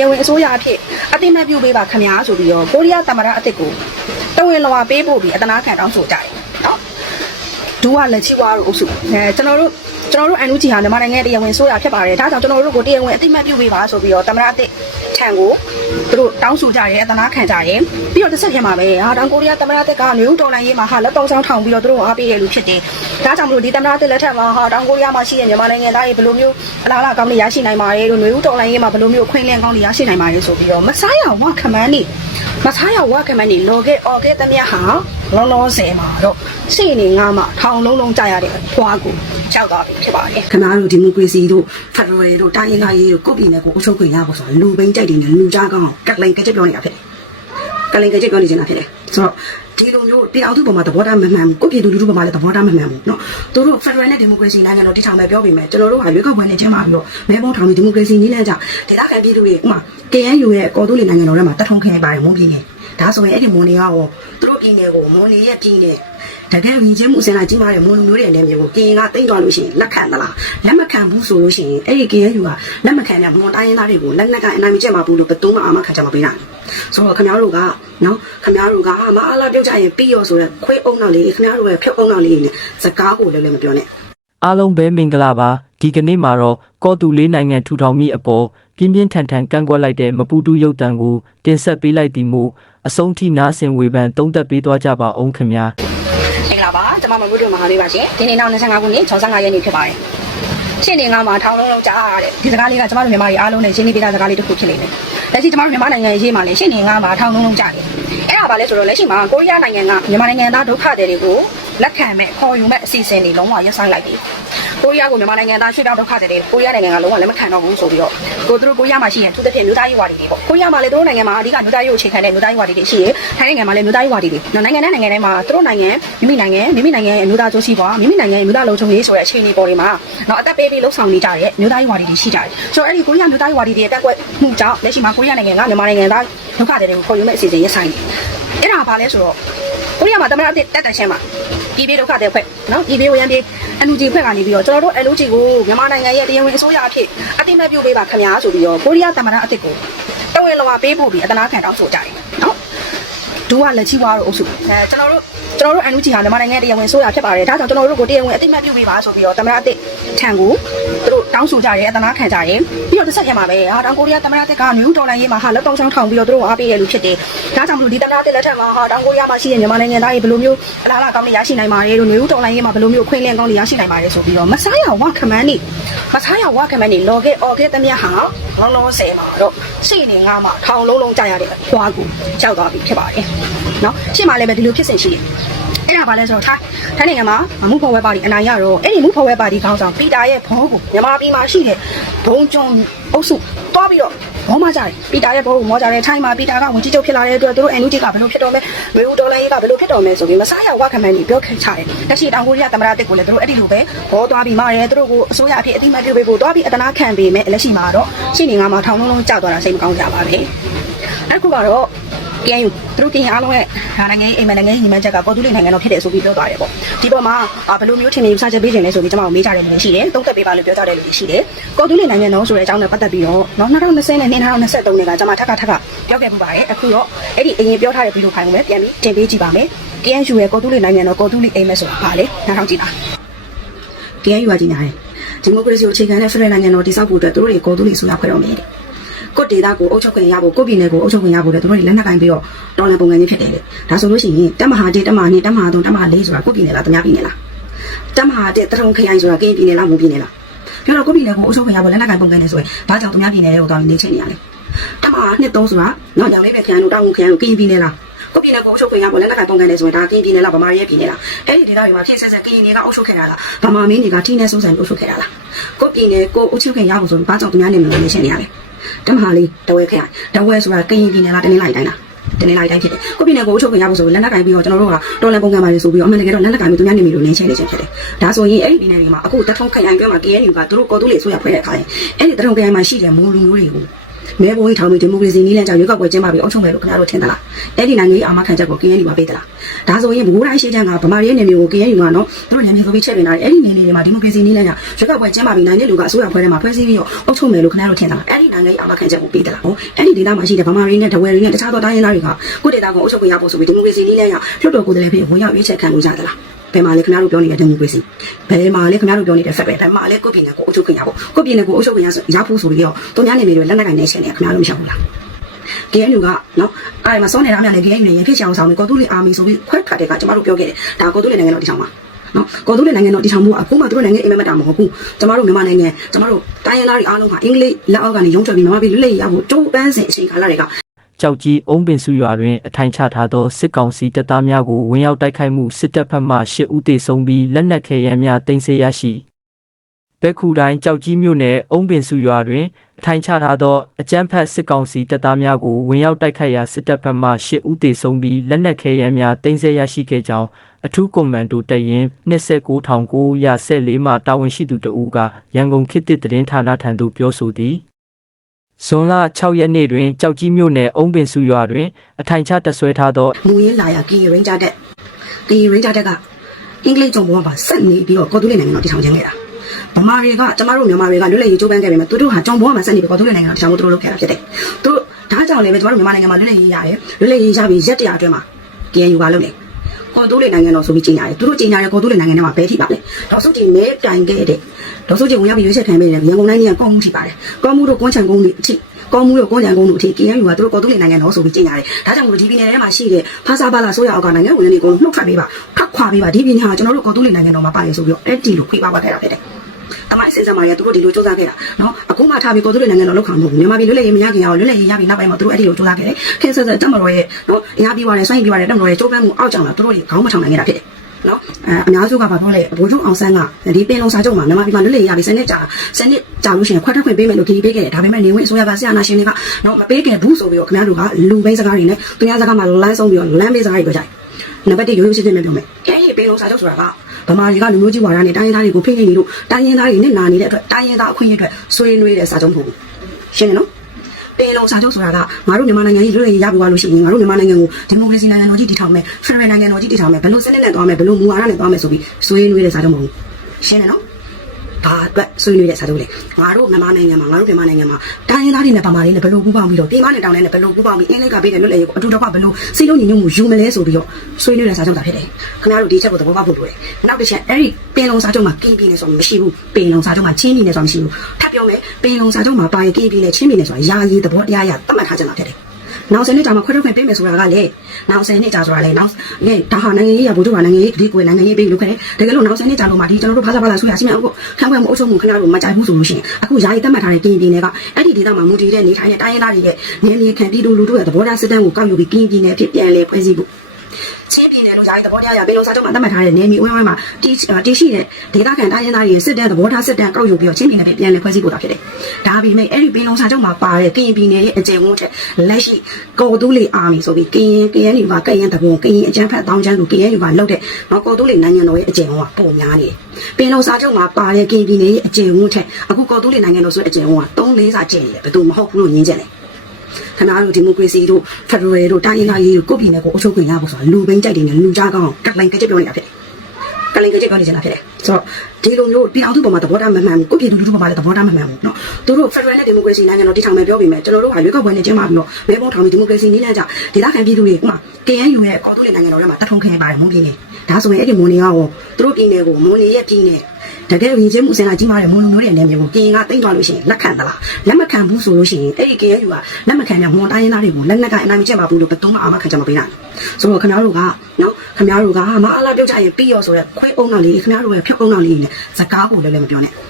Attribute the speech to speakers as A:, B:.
A: တရားဝင်အစိုးရအဖြစ်အတိမတ်ပြုပေးပါခင်ဗျာဆိုပြီးတော့ကိုရီးယားသမ္မတအစ်စ်ကိုတဝင်လောပေးဖို့ပြီးအတနာခံတောင်းဆိုကြတယ်နော်ဒူကလက်ချီဝါတို့အုပ်စုအဲကျွန်တော်တို့ကျွန်တော်တို့အန်နူဂျီဟာမြန်မာနိုင်ငံတရားဝင်ဆိုတာဖြစ်ပါတယ်ဒါကြောင့်ကျွန်တော်တို့ကိုတရားဝင်အတိမတ်ပြုပေးပါဆိုပြီးတော့သမ္မတအစ်စ်ထံကို သူတို့တောင်းဆိုကြတယ်အတနာခံကြတယ်ပြီးတော့တစ်ဆက်ထဲမှာပဲဟာတောင်ကိုရီးယားသမ္မတအစ်စ်ကနယူးတော်လိုင်းရေးမှာဟာလက်တောင်းဆောင်ထောင်ပြီးတော့သူတို့အားပေးရလူဖြစ်တယ်ဒါကြောင့်မလို့ဒီသမ္မတအစ်စ်လက်ထက်မှာဟာတောင်ကိုရီးယားမှာရှိတဲ့မြန်မာနိုင်ငံသားတွေဘယ်လိုမျိုးအလားအလာကောင်းတွေရရှိနိုင်ပါတယ်လို့နယူးတော်လိုင်းရေးမှာဘယ်လိုမျိုးခွင့်လန်းကောင်းတွေရရှိနိုင်ပါတယ်ဆိုပြီးတော့မစားရဝခမန်းနေမစားရဝခမန်းနေလော်ခဲ့အော်ခဲ့တမယဟာလောလောဆယ်မှာတော့ရှေ့နေငါမှထောင်လုံးလုံးကြရတဲ့ဖွားကိုကြောက်သွားပြီဖြစ်ပါတယ်
B: ခင်ဗျားတို့ဒီမိုကရေစီတို့ဖက်ဒရယ်တို့တိုင်းရင်းသားရေးတို့ကိုယ့်ပြည်နယ်ကိုအုပ်ချုပ်ခွင့်ရဖို့ဆိုတာလူပိန်းကြိုက်တယ်နဲ့လူကြားကောငကက်လိုင်ကက်ချက်ပြောနေတာဖြစ်တယ်ကက်လိုင်ကက်ချက်ပြောနေနေတာဖြစ်တယ်ဆိုတော့ဒီလိုမျိုးတရားသူပေါ်မှာသဘောထားမမှန်ဘူးကိုယ့်ပြည်သူလူထုပေါ်မှာလည်းသဘောထားမမှန်ဘူးเนาะသူတို့ဖက်ဒရယ်နဲ့ဒီမိုကရေစီနိုင်ငံတော်တည်ထောင်မယ်ပြောပေမဲ့ကျွန်တော်တို့ဟာရွေးကောက်ပွဲနဲ့ကျင်းပပြီးတော့မဲပုံးထောင်ပြီးဒီမိုကရေစီနည်းလမ်းကြဒေသခံပြည်သူတွေဥမာ KNU ရဲ့ကော်တူးလီနိုင်ငံတော်ထဲမှာတထုံခိုင်ပါတယ်မွန်ပြည်နယ်ဒါဆိုရင်အဲ့ဒီမွန်တွေကရောသူတို့ပြည်နယ်ကိုမွန်တွေရဲ့ပြည်နယ် တကယ်ဝင်ချင်းမှုအစင်လာကြီးမားတဲ့မွန်လူမျိုးတွေနဲ့မျိုးကိုကရင်ကတိတ်သွားလို့ရှိရင်လက်ခံသလားလက်မခံဘူးဆိုလို့ရှိရင်အဲ့ဒီ KNU ကလက်မခံတဲ့မွန်တိုင်းရင်းသားတွေကိုလက်နက်ကအနိုင်မကျက်မှာဘူးလို့ဘယ်သူမှအာမခံချက်မပေးနိုင်ဘူးဆိုတော့ခင်ဗျားတို့ကနော်ခင်ဗျားတို့ကမအားလာပြုတ်ကြရင်ပြီးရောဆိုတော့ခွေးအုံနောက်လေးခင်ဗျားတို့ရဲ့ဖြုတ်အုံနောက်လေးနဲ့စကားကိုလည်းလည်းမပြောနဲ့
C: အားလုံးပဲမင်္ဂလာပါဒီကနေ့မှာတော့ကော့တူလေးနိုင်ငံထူထောင်မိအပေါ်ပြင်းပြင်းထန်ထန်ကန့်ကွက်လိုက်တဲ့မပူတူရုပ်တံကိုတင်ဆက်ပေးလိုက်သည်မို့အဆုံးထိနားဆင်ဝေဖန်သုံးသပ်ပေးသွားကြပါအောင်ခင်ဗျာ
A: မင်္ဂလာပါကျွန် မမမှုတို့မဟာလေးပါရှင်ဒီနေ့နောက်25ခုနှစ်65ရက်နေ့ဖြစ်ပါတယ်ရှင်းနေငါမှာထောင်လုံးလုံးကြားရတဲ့ဒီစကားလေးကကျွန်မတို့မြန်မာတွေအားလုံးနဲ့ရှင်းနေပေးတာစကားလေးတစ်ခုဖြစ်နေတယ်လက်ရှိကျွန်မတို့မြန်မာနိုင်ငံရေးမှာလည်းရှင်းနေငါမှာထောင်လုံးလုံးကြားတယ်အဲ့ဒါဘာလဲဆိုတော့လက်ရှိမှာကိုရီးယားနိုင်ငံကမြန်မာနိုင်ငံသားဒုက္ခသည်တွေကိုလက်ခံမဲ့ခေါ်ယူမဲ့အစီအစဉ်တွေလုံးဝရပ်ဆိုင်းလိုက်ပြီ ကိုရီးယားကိုမြန်မာနိုင်ငံသားရွှေ့ပြောင်းဒုက္ခသည်တွေကိုရီးယားနိုင်ငံကလုံးဝလက်မခံတော့ဘူးဆိုပြီးတော့ကိုသူတို့ကိုရီးယားမှာရှိရင်သူတစ်ဖြစ်မြို့သားရေးဝါဒီတွေပေါ့ကိုရီးယားမှာလည်းသူတို့နိုင်ငံမှာအဓိကမြို့သားရေးကိုချိန်ခံတဲ့မြို့သားရေးဝါဒီတွေရှိရယ်ထိုင်းနိုင်ငံမှာလည်းမြို့သားရေးဝါဒီတွေနော်နိုင်ငံနဲ့နိုင်ငံတိုင်းမှာသူတို့နိုင်ငံမိမိနိုင်ငံမိမိနိုင်ငံရဲ့အမျိုးသားကျိုးစီးပွားမိမိနိုင်ငံရဲ့မြို့သားလုံခြုံရေးဆိုတဲ့အခြေအနေပေါ်တွေမှာနော်အသက်ပေးပြီးလှုပ်ဆောင်နေကြတဲ့မြို့သားရေးဝါဒီတွေရှိကြတယ်ဆိုတော့အဲ့ဒီကိုရီးယားမြို့သားရေးဝါဒီတွေရဲ့တက်ကွက်မှုကြောင့်လက်ရှိမှာကိုရီးယားနိုင်ငံကမြန်မာနိုင်ငံသားဒုက္ခသည်တွေကိုခေါ်ယူမဲ့အစီအစဉ်ရပ်ဆိုင်းတယ်အဲ့ဒါဘာလဲဆိုတော့ကိုရီးယားမှာတမန်အစ်တက်တန်ရှင်းမှာ ပြည်ပြည်ဒုက္ခသည်ဖွဲ့နော်ပြည်ပြည်ဝရန်ပြည်အန်ယူဂျီဖွဲ့ကနေပြီးတော့ကျွန်တော်တို့ LOG ကိုမြန်မာနိုင်ငံရဲ့တရားဝင်အစိုးရအဖြစ်အတိမတ်ပြုပေးပါခင်ဗျာဆိုပြီးတော့ကိုရီးယားတမန်အစ်ကိုတဝင်လောပေးဖို့ပြီးအတနာခံတောင်းဆိုကြတယ်နော်ဒူကလက်ချီဝါတို့အုပ်စုအဲကျွန်တော်တို့ကျွန်တော်တို့အန်ယူဂျီဟာမြန်မာနိုင်ငံတရားဝင်အစိုးရဖြစ်ပါတယ်ဒါကြောင့်ကျွန်တော်တို့ကိုတရားဝင်အတိမတ်ပြုပေးပါဆိုပြီးတော့တမန်အစ်ထံကိုသူ တို့တောင်းဆိုကြတယ်အတနာခံကြတယ်ပြီးတော့တစ်ဆက်ထဲမှာပဲဟာတောင်ကိုရီးယားတမန်အစ်ကနယူးဒေါ်လာရေးမှာဟာလက်တောင်းဆောင်ထောင်ပြီးတော့သူတို့အားပေးရလူဖြစ်တယ်ဒါကြောင့်မလို့ဒီတမန်အစ်လက်ထက်မှာဟာတောင်ကိုရီးယားမှာရှိတဲ့မြန်မာနိုင်ငံသားတွေဘယ်လိုမျိုးအလားအလာကောင်းတွေရရှိနိုင်ပါတယ်လို့နယူးဒေါ်လာရေးမှာဘယ်လိုမျိုးခွင့်လန်းကောင်းတွေရရှိနိုင်ပါတယ်ဆိုပြီးတော့မစားရဝခမန်းနေမစားရဝခမန်းနေလော်ခဲ့အော်ခဲ့တမယဟာလောလောဆယ်မှာတော့ရှေ့နေငါမှထောင်လုံးလုံးကြရတဲ့ခွာကိုကြောက်သွားပြီဖြစ်ပါတယ်နော်ရှေ့မှာလည်းပဲဒီလိုဖြစ်စဉ်ရှိတယ် အဲ့ဒါဘာလဲဆိုတော့ထိုင်းထိုင်းနိုင်ငံမှာမမှုဖော်ဝဲပါတီအနိုင်ရတော့အဲ့ဒီမှုဖော်ဝဲပါတီခေါင်းဆောင်ပီတာရဲ့ဘုံကိုမြန်မာပြည်မှာရှိတဲ့ဘုံကျွန်းအုပ်စုတွားပြီးတော့ဘောမကြတယ်ပီတာရဲ့ဘုံကိုမောကြတယ်ထိုင်းမှာပီတာကဝင်ကြီးချုပ်ဖြစ်လာတဲ့အတွက်သူတို့ NUG ကဘယ်လိုဖြစ်တော့မဲဝေဦးဒေါ်လာရေးကဘယ်လိုဖြစ်တော့မဲဆိုပြီးမစားရဝခမန်းကြီးပြောခဲ့ချတယ်လက်ရှိတောင်ကိုရီးယားသမ္မတတစ်ကိုလည်းသူတို့အဲ့ဒီလိုပဲဘောသွားပြီးမှရဲသူတို့ကိုအစိုးရအဖြစ်အတိမတ်ပြုပေးဖို့သွားပြီးအတနာခံပေးမယ်လက်ရှိမှာတော့ရှင်းနေငါမှာထောင်လုံးလုံးကြောက်သွားတာစိတ်မကောင်းကြပါပဲအခုကတော့ ကဲယူသူတို့ကရင်အားလုံးရဲ့ဒါနိုင်ငံရေးအိမ်မက်နိုင်ငံရေးညီမချက်ကပေါ်တူလီနိုင်ငံတော်ဖြစ်တယ်ဆိုပြီးပြောသွားတယ်ပေါ့ဒီပေါ်မှာဘယ်လိုမျိုးထင်နေယူဆချက်ပေးခြင်းလဲဆိုပြီးကျွန်တော်မေးကြတယ်လူတွေရှိတယ်သုံးသက်ပေးပါလို့ပြောကြတယ်လူတွေရှိတယ်ပေါ်တူလီနိုင်ငံတော်ဆိုတဲ့အကြောင်းနဲ့ပတ်သက်ပြီးတော့နော်2020နဲ့2023နဲ့ကကျွန်မထပ်ခါထပ်ခါပြောခဲ့ပူပါတယ်အခုတော့အဲ့ဒီအရင်ပြောထားတဲ့ဗီဒီယိုဖိုင်ကိုပဲပြန်ပြီးတင်ပေးကြည့်ပါမယ် KNU ရဲ့ပေါ်တူလီနိုင်ငံတော်ပေါ်တူလီအိမ်မက်ဆိုတာဘာလဲနားထောင်ကြည့်ပါ
B: KNU ကကြီးညာတယ်ဒီမိုကရေစီကိုအခြေခံတဲ့ဖက်ဒရယ်နိုင်ငံတော်တည်ဆောက်ဖို့အတွက်သူတို့တွေကိုယ်သူတွေဆိုရဖွဲ့တော်မယ်တဲ့ ကိုဒေတာကိုအုပ်ချုပ်ခွင့်ရဖို့ကိုပြည်နယ်ကိုအုပ်ချုပ်ခွင့်ရဖို့လည်းသူတို့တွေလက်နက်ကင်ပြီးတော့တော်လန်ပုံစံကြီးဖြစ်တယ်လေဒါဆိုလို့ရှိရင်တက်မဟာ1တက်မဟာ2တက်မဟာ3တက်မဟာ4ဆိုတာကိုပြည်နယ်လားတများပြည်နယ်လားတက်မဟာ1တထုံခရိုင်ဆိုတာကင်းပြည်နယ်လားမုံပြည်နယ်လားပြောတော့ကိုပြည်နယ်ကိုအုပ်ချုပ်ခွင့်ရဖို့လက်နက်ကင်ပုံစံနဲ့ဆိုရင်ဘာကြောင့်တများပြည်နယ်တွေကိုတောင်းနေချင်းနေရလဲတက်မဟာ2 3ဆိုတာတော့ရောင်လေးပဲခရိုင်တို့တောင်ငူခရိုင်တို့ကင်းပြည်နယ်လားကိုပြည်နယ်ကိုအုပ်ချုပ်ခွင့်ရဖို့လက်နက်ကင်ပုံစံနဲ့ဆိုရင်ဒါကင်းပြည်နယ်လားဗမာရဲပြည်နယ်လားအဲ့ဒီဒေသတွေမှာဖြစ်ဆက်ဆက်ကင်းပြည်နယ်ကအုပ်ချုပ်ခဲ့တာလားဗမာမင်းတွေကထိနေစိုးဆိုင်အုပ်ချုပ်ခဲ့တာလားကိုပြည်နယ်ကိုအုပ်ချုပ်ခွင့်ရဖို့ဆိုရင်ဘာကြောင့်တများနေမလို့နေချင်းနေရလဲ တမဟာလေးတဝဲခရိုင်တဝဲဆိုတာကရင်ပြည်နယ်လားတနင်္လာရီတိုင်းလားတနင်္လာရီတိုင်းဖြစ်တယ်ကိုပြည်နယ်ကိုအုပ်ချုပ်ခွင့်ရဖို့ဆိုရင်လက်နက်ကင်ပြီးတော့ကျွန်တော်တို့ကတော်လန်ပုံကံပါလေဆိုပြီးတော့အမှန်တကယ်တော့လက်နက်ကင်ပြီးသူများနေမလို့နေချင်းနေချင်းဖြစ်တယ်ဒါဆိုရင်အဲ့ဒီပြည်နယ်တွေမှာအခုတထုံခရိုင်ကျွဲမှာ KNU ကသူတို့ကော်တူးလေဆိုရဖွဲ့တဲ့အခါရင်အဲ့ဒီတထုံခရိုင်မှာရှိတဲ့မူလူမျိုးတွေကို မဲဘုံထောင်ပြီးဒီမိုကရေစီနည်းလမ်းကြောင့်ရွေးကောက်ပွဲကျင်းပပြီးအုပ်ချုပ်မယ်လို့ခင်ဗျားတို့ထင်သလားအဲ့ဒီနိုင်ငံရေးအာမခံချက်ကို KNU ကပေးသလားဒါဆိုရင်ဘိုးတိုင်းရှေ့ချမ်းကဗမာပြည်ရဲ့နေမျိုးကို KNU ကနော်သူတို့နေမျိုးဆိုပြီးချက်နေတာအဲ့ဒီနေနေတွေမှာဒီမိုကရေစီနည်းလမ်းကြောင့်ရွေးကောက်ပွဲကျင်းပပြီးနိုင်တဲ့လူကအစိုးရဖွဲ့ထဲမှာဖွဲ့စည်းပြီးတော့အုပ်ချုပ်မယ်လို့ခင်ဗျားတို့ထင်သလားအဲ့ဒီနိုင်ငံရေးအာမခံချက်ကိုပေးသလားဟောအဲ့ဒီဒေသမှာရှိတဲ့ဗမာပြည်နဲ့တဝယ်တွေနဲ့တခြားသောတိုင်းရင်းသားတွေကကိုယ့်ဒေသကိုအုပ်ချုပ်ခွင့်ရဖို့ဆိုပြီးဒီမိုကရေစီနည်းလမ်းကြောင့်လွှတ်တော်ကိုယ်စားလှယ်ဖြစ်ဝင်ရောက်ရွေးချယ်ခံလို့ရသလား ဘယ်မှာလဲခင်ဗျားတို့ပြောနေတဲ့ဒီမိုကရေစီဘယ်မှာလဲခင်ဗျားတို့ပြောနေတဲ့ဖက်ပဲဘယ်မှာလဲကိုယ့်ပြည်နယ်ကိုအုပ်ချုပ်ခွင့်ရဖို့ကိုယ့်ပြည်နယ်ကိုအုပ်ချုပ်ခွင့်ရဆိုရဖို့ဆိုပြီးတော့သူများနေမျိုးတွေလက်နက်ကင်နေရှင်နေခင်ဗျားတို့မရှောက်ဘူးလား KNU ကနော်အဲ့မှာစောနေတာအများနဲ့ KNU နဲ့ရဖြစ်ချောင်းဆောင်ပြီးကော်တူလီအာမီဆိုပြီးခွဲထွက်တဲ့ကကျမတို့ပြောခဲ့တယ်ဒါကော်တူလီနိုင်ငံတော်တည်ထောင်ပါနော်ကော်တူလီနိုင်ငံတော်တည်ထောင်မှုအခုမှသူတို့နိုင်ငံအိမ်မက်တာမဟုတ်ဘူးကျမတို့မြန်မာနိုင်ငံကျမတို့တိုင်းရင်းသားတွေအားလုံးကအင်္ဂလိပ်လက်အောက်ကနေရုံးထွက်ပြီးမြန်မာပြည်လွတ်လပ်ရေးရဖို့ကြိုးပမ်းစဉ်အချိန်ကာလတွေက
C: ကြောက်ကြီးအုံးပင်စုရွာတွင်အထိုင်ချထားသောစစ်ကောင်စီတပ်သားများကိုဝင်ရောက်တိုက်ခိုက်မှုစစ်တပ်ဘက်မှ၈ဦးသေဆုံးပြီးလက်နက်ခဲယမ်းများတင်ဆက်ရရှိဘက်ခုတိုင်းကြောက်ကြီးမြို့နယ်အုံးပင်စုရွာတွင်အထိုင်ချထားသောအကြမ်းဖက်စစ်ကောင်စီတပ်သားများကိုဝင်ရောက်တိုက်ခိုက်ရာစစ်တပ်ဘက်မှ၈ဦးသေဆုံးပြီးလက်နက်ခဲယမ်းများတင်ဆက်ရရှိခဲ့ကြောင်းအထူးကွန်မန်ဒိုတပ်ရင်း29914မှတာဝန်ရှိသူတဦးကရန်ကုန်ခေတ်သစ်သတင်းဌာနထံသို့ပြောဆိုသည် ဇွန်လ6ရက်နေ့တွင်ကြောက်ကြီးမြို့နယ်အုံးပင်စုရွာတွင်အထိုင်ချတပ်ဆွဲထားသော
B: မူရင်းလာရကီရင်ဂျာတက်ကီရင်ဂျာတက်ကအင်္ဂလိပ်ကျုံပေါ်မှာဆက်နေပြီးတော့ကော်တူလီနိုင်ငံတော်တည်ထောင်ခြင်းခဲ့တာဗမာတွေကကျမတို့မြန်မာတွေကလွတ်လပ်ရေးကြိုးပမ်းခဲ့ပေမဲ့သူတို့ဟာကျုံပေါ်မှာဆက်နေပြီးကော်တူလီနိုင်ငံတော်တည်ထောင်မှုသူတို့လုပ်ခဲ့တာဖြစ်တယ်သူတို့ဒါကြောင့်လည်းပဲကျမတို့မြန်မာနိုင်ငံမှာလွတ်လပ်ရေးရတယ်လွတ်လပ်ရေးရပြီးရက်တရာအတွင်းမှာ KNU ကလုပ်တယ် ကော်တူလီနိုင်ငံတော်ဆိုပြီးကြီးညာတယ်သူတို့ကြီးညာတဲ့ကော်တူလီနိုင်ငံထဲမှာဘယ်ထိပါလဲဒေါက်စုကြည်မဲတိုင်ခဲ့တဲ့ဒေါက်စုကြည်ဝင်ရောက်ပြီးရွေးချယ်ခံပေးတယ်ရန်ကုန်တိုင်းကြီးကကောင်းမှုထိပါတယ်ကောင်းမှုတို့ကွန်းချန်ကုန်းတွေအထိကောင်းမှုတို့ကွန်းချန်ကုန်းတို့အထိ KNU ကသူတို့ကော်တူလီနိုင်ငံတော်ဆိုပြီးကြီးညာတယ်ဒါကြောင့်မို့လို့ဒီပြည်နယ်ထဲမှာရှိတဲ့ဖာစာပါလာဆိုရအောက်ကနိုင်ငံဝင်တွေကိုနှုတ်ထွက်ပေးပါဖတ်ခွာပေးပါဒီပြည်နယ်ဟာကျွန်တော်တို့ကော်တူလီနိုင်ငံတော်မှာပါတယ်ဆိုပြီးတော့အဲ့ဒီလိုခွေးပါပါခဲ့တာဖြစ်တယ် တမိုင်းစင်စမာရီကသူတို့ဒီလိုစူးစမ်းခဲ့တာနော်အခုမှထားပြီးကိုသူတို့နိုင်ငံတော်လောက်ခံမှုမြန်မာပြည်လွတ်လပ်ရေးမရခင်အောင်လွတ်လပ်ရေးရပြီးနောက်ပိုင်းမှာသူတို့အဲ့ဒီလိုစူးစမ်းခဲ့တယ်ခင်ဆက်ဆက်တက်မတော်ရဲ့နော်အများပြီးသွားတယ်ဆိုရင်ပြီးသွားတယ်တက်မတော်ရဲ့ကြိုးပမ်းမှုအောက်ကြောင်လာသူတို့တွေခေါင်းမထောင်နိုင်ခဲ့တာဖြစ်တယ်နော်အဲအများစုကဘာပြောလဲဘိုးချုပ်အောင်ဆန်းကဒီပင်လုံစာချုပ်မှာမြန်မာပြည်မှာလွတ်လပ်ရေးရပြီးစနစ်ကြာစနစ်ကြာလို့ရှိရင်ခွက်ထွက်ခွင့်ပေးမယ်လို့ခရီးပေးခဲ့တယ်ဒါပေမဲ့နေဝင်အစိုးရကဆရာနာရှင်တွေကတော့မပေးခင်ဘူးဆိုပြီးတော့ခင်ဗျားတို့ကလူပိန်းစကားတွေနဲ့သူများစကားမှာလမ်းဆုံးပြီးတော့လမ်းပေးစကားတွေပြောကြတယ်နံပါတ်1ရိုးရိုးရှင်းရှင်းပဲပြောမယ်အဲဒီပင်လုံစာချုပ်ဆိုတာက ဗမာပြည်ကလူမျိုးကြီးဝါဒနဲ့တိုင်းရင်းသားတွေကိုဖိနှိပ်နေလို့တိုင်းရင်းသားတွေနဲ့နာနေတဲ့အတွက်တိုင်းရင်းသားအခွင့်အရေးအတွက်ဆွေးနွေးတဲ့စာချုပ်မဟုတ်ဘူးရှင်းတယ်နော်ပင်လုံစာချုပ်ဆိုတာကငါတို့မြန်မာနိုင်ငံကြီးလွတ်လပ်ရေးရပြီးသွားလို့ရှိရင်ငါတို့မြန်မာနိုင်ငံကိုဒီမိုကရေစီနိုင်ငံတော်ကြီးတည်ထောင်မယ်ဖက်ဒရယ်နိုင်ငံတော်ကြီးတည်ထောင်မယ်ဘယ်လိုစနစ်နဲ့သွားမယ်ဘယ်လိုမူဝါဒနဲ့သွားမယ်ဆိုပြီးဆွေးနွေးတဲ့စာချုပ်မဟုတ်ဘူးရှင်းတယ်နော် ဒါအတွက်ဆွေးနွေးတဲ့စာချုပ်လေငါတို့မြန်မာနိုင်ငံမှာငါတို့မြန်မာနိုင်ငံမှာတိုင်းရင်းသားတွေနဲ့ဗမာတွေနဲ့ဘယ်လိုပူးပေါင်းပြီးတော့ပြည်မနဲ့တောင်နဲ့ဘယ်လိုပူးပေါင်းပြီးအင်္ဂလိပ်ကပေးတဲ့လွတ်လပ်ရေးကိုအတူတကွဘယ်လိုစိတ်လုံးညီညွတ်မှုယူမလဲဆိုပြီးတော့ဆွေးနွေးတဲ့စာချုပ်တာဖြစ်တယ်ခင်ဗျားတို့ဒီချက်ကိုသဘောပေါက်ဖို့လိုတယ်နောက်တစ်ချက်အဲ့ဒီပင်လုံစာချုပ်မှာကင်းပြည်နယ်ဆိုတာမရှိဘူးပင်လုံစာချုပ်မှာချင်းပြည်နယ်ဆိုတာမရှိဘူးထပ်ပြောမယ်ပင်လုံစာချုပ်မှာပါရင်ကင်းပြည်နယ်ချင်းပြည်နယ်ဆိုတာယာယီသဘောတရားရသတ်မှတ်ထားကြတာဖြစ်တယ် နောက်ဆယ်နှစ်ကြာမှခွဲထုတ်ခွင့်ပေးမယ်ဆိုတာကလေနောက်ဆယ်နှစ်ကြာဆိုတာလေနောက်လေဒါဟာနိုင်ငံရေးရဗိုလ်ချုပ်ဟာနိုင်ငံရေးဒီကိုနိုင်ငံရေးပေးလို့ခဲ့တယ်တကယ်လို့နောက်ဆယ်နှစ်ကြာလို့မှဒီကျွန်တော်တို့ဘာသာဘာသာဆိုရရှိမယ်အခုခံခွင့်မအုပ်ချုပ်မှုခဏလို့မကြိုက်ဘူးဆိုလို့ရှိရင်အခုယာယီသတ်မှတ်ထားတဲ့ကင်းပြည်နယ်ကအဲ့ဒီဒေသမှာမူတည်တဲ့နေထိုင်တဲ့တိုင်းရင်းသားတွေရဲ့နေမြေခံပြည်သူလူထုရဲ့သဘောထားစစ်တမ်းကိုကောက်ယူပြီးကင်းပြည်နယ်ဖြစ်ပြန်လဲဖွဲ့စည်းဖို့ ချင်းပြည်နယ်လို့ယာယီသဘောတရားရပင်လုံစာချုပ်မှာသတ်မှတ်ထားတဲ့နေမီဝင်းဝင်းမှာတီးတီးရှိတဲ့ဒေသခံတိုင်းရင်းသားတွေရဲ့စစ်တမ်းသဘောထားစစ်တမ်းကောက်ယူပြီးတော့ချင်းပြည်နယ်ပြည်ပြန်လည်ဖွဲ့စည်းဖို့တာဖြစ်တယ်။ဒါပေမဲ့အဲ့ဒီပင်လုံစာချုပ်မှာပါတဲ့ကရင်ပြည်နယ်ရဲ့အကျယ်ဝန်းချက်လက်ရှိကော်တူးလီအာမီဆိုပြီးကရင်ကရင်လူကကရင်တဘုံကရင်အကြမ်းဖက်တောင်းချမ်းလူကရင်လူကလောက်တဲ့နော်ကော်တူးလီနိုင်ငံတော်ရဲ့အကျယ်ဝန်းကပုံများနေတယ်။ပင်လုံစာချုပ်မှာပါတဲ့ကရင်ပြည်နယ်ရဲ့အကျယ်ဝန်းထက်အခုကော်တူးလီနိုင်ငံတော်ဆိုတဲ့အကျယ်ဝန်းက3 4ဆကျယ်နေတယ်ဘယ်သူမဟုတ်ဘူးလို့ညင်းကြတယ်။ ခင်ဗျားတို့ဒီမိုကရေစီတို့ဖက်ဒရယ်တို့တိုင်းရင်းသားရေးတို့ကိုယ့်ပြည်နယ်ကိုအုပ်ချုပ်ခွင့်ရဖို့ဆိုတာလူပိန်းကြိုက်တယ်နဲ့လူကြားကောင်းကလိုင်ကကြက်ပြောနေတာဖြစ်တယ်။ကလိုင်ကကြက်ပြောနေကြတာဖြစ်တယ်။ဆိုတော့ဒီလိုမျိုးပြည်အောင်စုပေါ်မှာသဘောထားမမှန်ဘူးကိုယ့်ပြည်သူလူထုပေါ်မှာလည်းသဘောထားမမှန်ဘူးเนาะသူတို့ဖက်ဒရယ်နဲ့ဒီမိုကရေစီနိုင်ငံတော်တည်ထောင်မယ်ပြောပြီးမယ်ကျွန်တော်တို့ဟာရွေးကောက်ပွဲနဲ့ကျင်းပပြီးတော့မဲပုံထောင်ပြီးဒီမိုကရေစီနည်းလမ်းကြဒေသခံပြည်သူတွေဥမာ KNU ရဲ့ကော်တူးလေနိုင်ငံတော်ထဲမှာတထုံခဲပါတယ်မွန်ပြည်နယ်ဒါဆိုရင်အဲ့ဒီမွန်နေရောသူတို့ပြည်နယ်ကိုမွန်နေရဲ့ပြည်နယ် တကယ်ရင်ချင်းမှုစင်လာကြီးမားတဲ့မွန်လူမျိုးတွေအနေနဲ့ကိုကင်းကတိတ်သွားလို့ရှိရင်လက်ခံသလားလက်မခံဘူးဆိုလို့ရှိရင်အဲ့ဒီ KNU ကလက်မခံတဲ့မွန်တိုင်းရင်းသားတွေကိုလက်နက်ကအနိုင်မကျက်ပါဘူးလို့ဘယ်တော့မှအာမခံချက်မပေးနိုင်ဆိုတော့ခင်ဗျားတို့ကနော်ခင်ဗျားတို့ကမအားလာပြုတ်ကြရင်ပြီးရောဆိုတော့ခွဲအုံနောက်လေးခင်ဗျားတို့ရဲ့ဖြုတ်အုံနောက်လေးနဲ့စကားကိုလည်းလည်းမပြောနဲ့